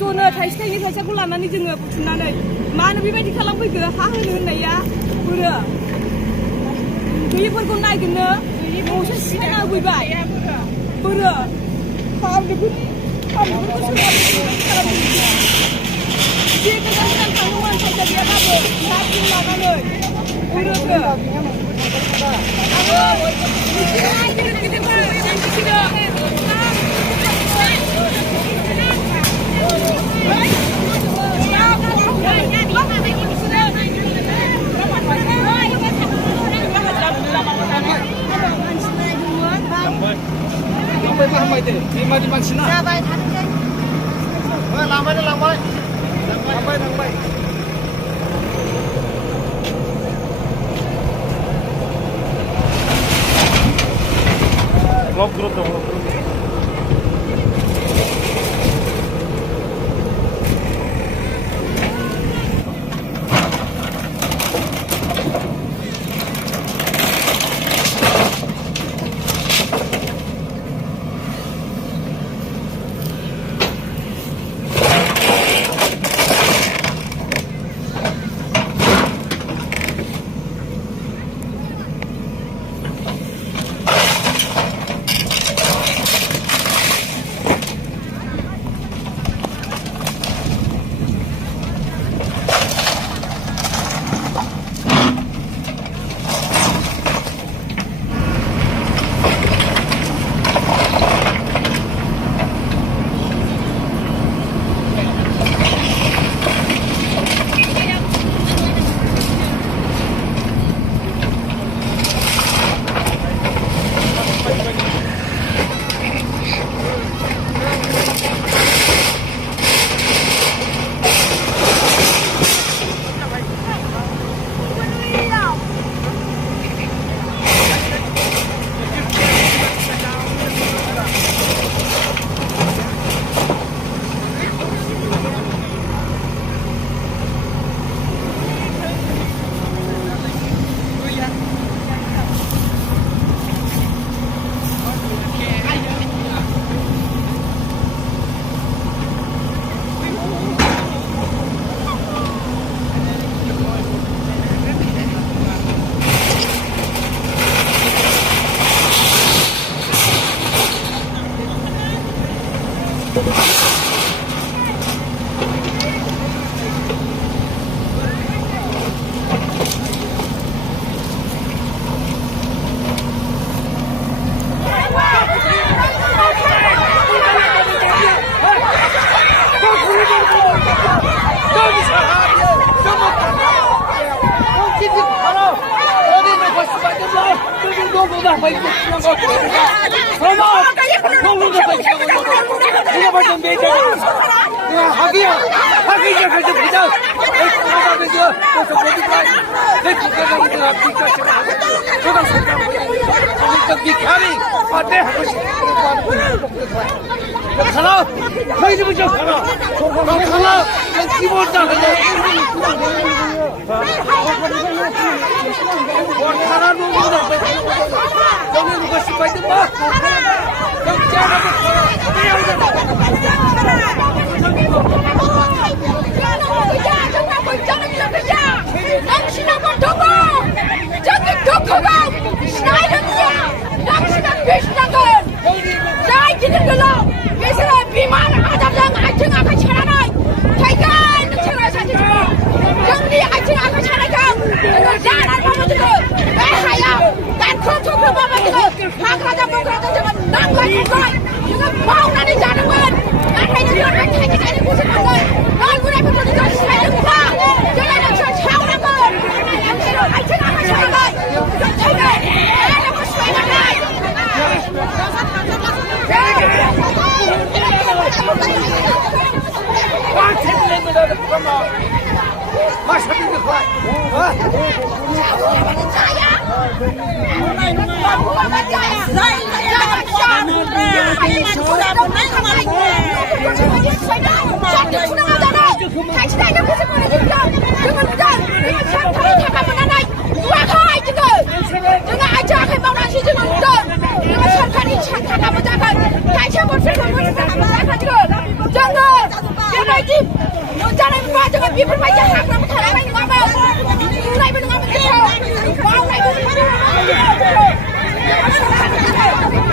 ज'नो थाइसे थाइनै फैसाखौ लानानै जोङो बुथुमनानै मानो बेबायदि खालामफैखो हा होनो होननाया बोरो गैयिफोरखौ नायगिरनो न'सो सिफायना होफैबाय बोरो खालामनायफोरखौ सोरबा जे गोजान गोजान थांदोंमोन फैसा गैयाबाबो लाबजों लानानै बोरोखो लांबाय दे बेमारि मानसिना जाबाय थाथोंसै लांबाय लांबाय ग्रुप दं udah baik nggak sama kamu udah baik ini macam beda hakinya kerja kita kenapa begitu seperti itu kita nggak bisa kita sudah dikari ada harus खाना कोई नहीं मुझे खाना खाना की बोलता है और खाना लोग लोग को सिपाही तो बात तो क्या 비만 아담장 아침 아까 차라나이 타이간 차라 사지 정리 아침 아까 차라가 나라 바보들 하야 난 코토코 바보들 하가자 먹으라도 저건 난과 이거이 이거 마우나니 자는 건 나한테 이런 타이간이 무슨 건데 얼굴에 붙어도 저 사이는구나 저래는 저 차오는 건 아침 아까 차라가 타이간 나라고 수행하나이 People might just have them telling me about it.